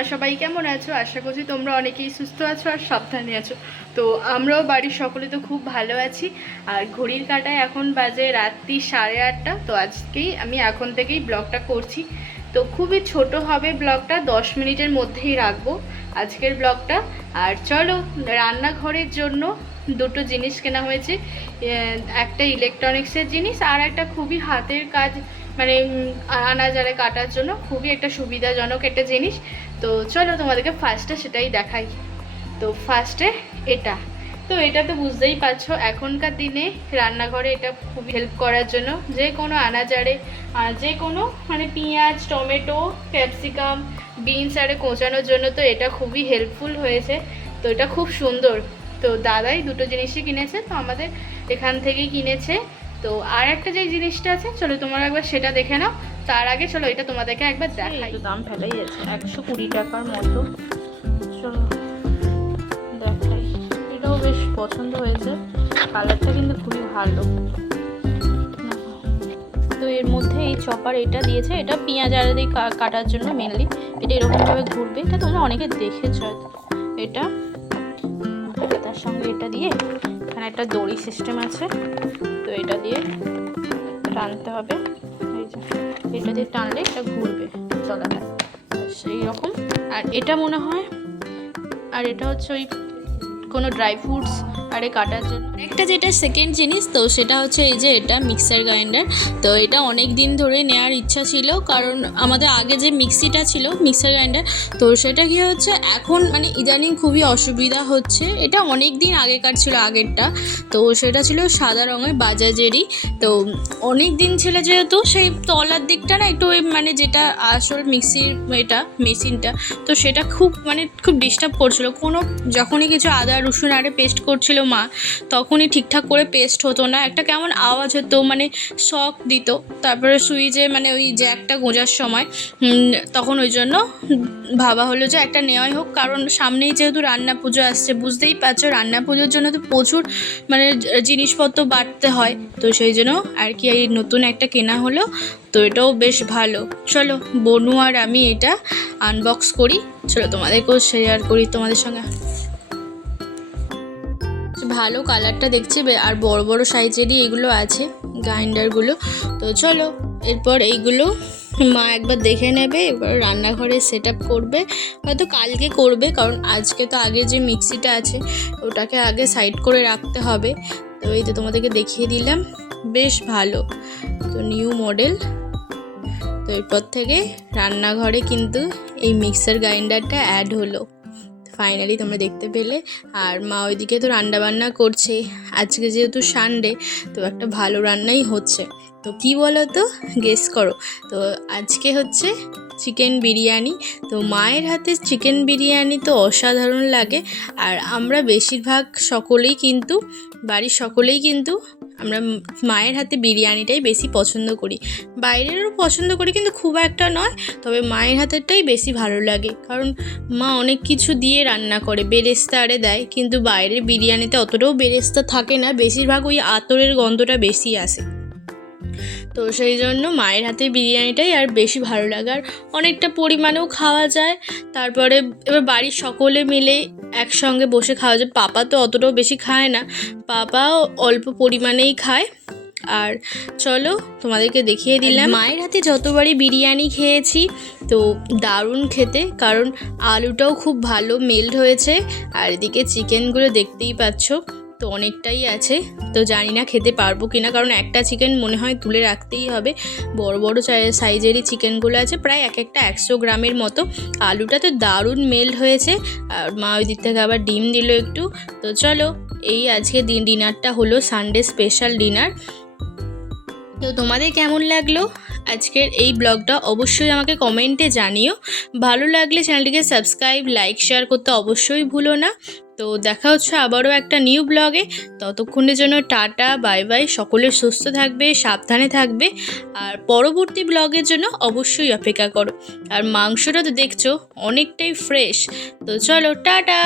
তোমরা সবাই কেমন আছো? আশা করছি তোমরা অনেকেই সুস্থ আছো আর সাবধানে আছো। তো আমরাও বাড়ির সকলে তো খুব ভালো আছি। আর ঘড়ির কাটায় এখন বাজে রাত্রি সাড়ে আটটা। তো আজকেই আমি এখন থেকেই ব্লগটা করছি। তো খুবই ছোট হবে ব্লগটা, দশ মিনিটের মধ্যেই রাখব আজকের ব্লগটা। আর চলো, রান্নাঘরের জন্য দুটো জিনিস কেনা হয়েছে। একটা ইলেকট্রনিক্সের জিনিস আর একটা খুবই হাতের কাজ মানে আনাজারে কাটার জন্য খুবই একটা সুবিধাজনক একটা জিনিস। তো চলো তোমাদেরকে ফার্স্টে সেটাই দেখাই। তো ফার্স্টে এটা। তো এটা তো বুঝতেই পারছ, এখনকার দিনে রান্নাঘরে এটা খুব হেল্প করার জন্য। যে কোনো আনাজারে যে কোনো মানে পেঁয়াজ, টমেটো ক্যাপসিকাম বিনস আরে কোচানোর জন্য তো এটা খুবই হেল্পফুল হয়েছে। তো এটা খুব সুন্দর। তো দাদাই দুটো জিনিসই কিনেছে, তো আমাদের এখান থেকেই কিনেছে। তো আর একটা যে জিনিসটা আছে চলো তোমরা একবার সেটা দেখে নাও। তার আগে চলো এটা তোমাদেরকে একবার দেখাই। একটু দাম ফেলাই আছে একশো কুড়ি টাকার মতো। চলো দেখাই। এটাও বেশ পছন্দ হয়েছে। কালারটা কিন্তু খুবই ভালো। তো এর মধ্যে এই চপার এটা দিয়েছে। এটা পেঁয়াজ আর দিয়ে কাটার জন্য মেনলি এটা এরকমভাবে ঘুরবে। এটা তোমরা অনেকে দেখেছ এটা তার সঙ্গে এটা দিয়ে এখানে একটা দড়ি সিস্টেম আছে। তো এটা দিয়ে টানতে হবে। এটা দিয়ে টানলে এটা ঘুরবে, চলাটা। সেই রকম। আর এটা মনে হয়, আর এটা হচ্ছে ওই কোনো ড্রাই ফ্রুটস আরে কাটার জন্য একটা যেটা সেকেন্ড জিনিস, তো সেটা হচ্ছে এই যে এটা মিক্সার গ্রাইন্ডার তো এটা অনেক দিন ধরে নেওয়ার ইচ্ছা ছিল, কারণ আমাদের আগে যে মিক্সিটা ছিল মিক্সার গ্রাইন্ডার তো সেটা কি হচ্ছে, এখন মানে ইদানিং খুবই অসুবিধা হচ্ছে। এটা অনেক দিন আগেকার ছিল, আগেরটা। তো সেটা ছিল সাদা রঙের বাজাজেরই তো অনেক দিন ছিল যেহেতু, সেই তলার দিকটা না একটু মানে যেটা আসল মিক্সির এটা, মেশিনটা, তো সেটা খুব মানে খুব ডিস্টার্ব করছিল। কোনো, যখনই কিছু আদা, রসুন আরে পেস্ট করছিল মা তখনই ঠিকঠাক করে পেস্ট হতো না। একটা কেমন আওয়াজ হতো মানে শক দিত। তারপরে সুইচে মানে ওই যে একটা গোঁজার সময় তখন ওই জন্য ভাবা হলো যে একটা নেওয়াই হোক। কারণ সামনেই যেহেতু রান্না পুজো আসছে, বুঝতেই পারছ, রান্না পুজোর জন্য তো প্রচুর মানে জিনিসপত্র বাড়তে হয়। তো সেই জন্য আর কি এই নতুন একটা কেনা হলো, তো এটাও বেশ ভালো। চলো, বনু আর আমি এটা আনবক্স করি। চলো তোমাদেরকেও শেয়ার করি তোমাদের সঙ্গে। ভালো কালারটা দেখছি আর বড় বড় সাইজেরই এগুলো আছে, গ্রাইন্ডারগুলো। তো চলো, এরপর এইগুলো মা একবার দেখে নেবে, এবার রান্নাঘরে সেট আপ করবে। হয়তো কালকে করবে, কারণ আজকে তো আগে যে মিক্সিটা আছে, ওটাকে আগে সাইড করে রাখতে হবে। তো এই তো তোমাদেরকে দেখিয়ে দিলাম, বেশ ভালো। তো নিউ মডেল। তো এরপর থেকে রান্নাঘরে কিন্তু এই মিক্সার গ্রাইন্ডারটা অ্যাড হলো। ফাইনালি তোমরা দেখতে পেলে। আর মা ওইদিকে তো রান্না বান্না করছে। আজকে যেহেতু সানডে তো একটা ভালো রান্নাই হচ্ছে। তো কি বলো তো গেস করো। তো আজকে হচ্ছে চিকেন বিরিয়ানি। তো মায়ের হাতে চিকেন বিরিয়ানি তো অসাধারণ লাগে। আর আমরা বেশিরভাগ সকলেই কিন্তু, বাড়ির সকলেই কিন্তু আমরা মায়ের হাতে বিরিয়ানিটাই বেশি পছন্দ করি। বাইরেরও পছন্দ করি কিন্তু খুব একটা নয়, তবে মায়ের হাতেরটাই বেশি ভালো লাগে। কারণ মা অনেক কিছু দিয়ে রান্না করে, বেরেস্তা আরে দেয়, কিন্তু বাইরের বিরিয়ানিতে অতটাও বেরেস্তা থাকে না, বেশিরভাগ ওই আতরের গন্ধটা বেশি আসে। তো সেই জন্য মায়ের হাতে বিরিয়ানিটাই আর বেশি ভালো লাগে। আর অনেকটা পরিমাণেও খাওয়া যায়। তারপরে এবার বাড়ির সকলে মিলে একসঙ্গে বসে খাওয়া যায়। পাপা তো অতটাও বেশি খায় না। পাপাও অল্প পরিমাণেই খায়। আর চলো তোমাদেরকে দেখিয়ে দিলাম। মায়ের হাতে যতবারই বিরিয়ানি খেয়েছি, তো দারুণ খেতে। কারণ আলুটাও খুব ভালো মেল্ট হয়েছে। আর এদিকে চিকেনগুলো দেখতেই পাচ্ছ। তো অনেকটাই আছে। তো জানি না খেতে পারব কি না কারণ একটা চিকেন মনে হয় তুলে রাখতেই হবে। বড় বড় সাইজেরই চিকেনগুলো আছে, প্রায় এক একটা একশো গ্রামের মতো। আলুটা তো দারুণ মেল্ট হয়েছে, আর মা ওই দিক থেকে আবার ডিম দিল একটু। তো চলো, এই আজকে দিন ডিনারটা হলো সানডে স্পেশাল ডিনার তো তোমাদের কেমন লাগল? আজকের এই ব্লগটা অবশ্যই আমাকে কমেন্টে জানিও। ভালো লাগলে চ্যানেলটিকে সাবস্ক্রাইব লাইক শেয়ার করতে অবশ্যই ভুলো না। তো দেখা হচ্ছে আবারও একটা নিউ ব্লগে ততক্ষণের জন্য টাটা বাই বাই সকলে সুস্থ থাকবে, সাবধানে থাকবে। আর পরবর্তী ব্লগের জন্য অবশ্যই অপেক্ষা করো। আর মাংসটা তো দেখছ, অনেকটাই ফ্রেশ তো চলো, টাটা!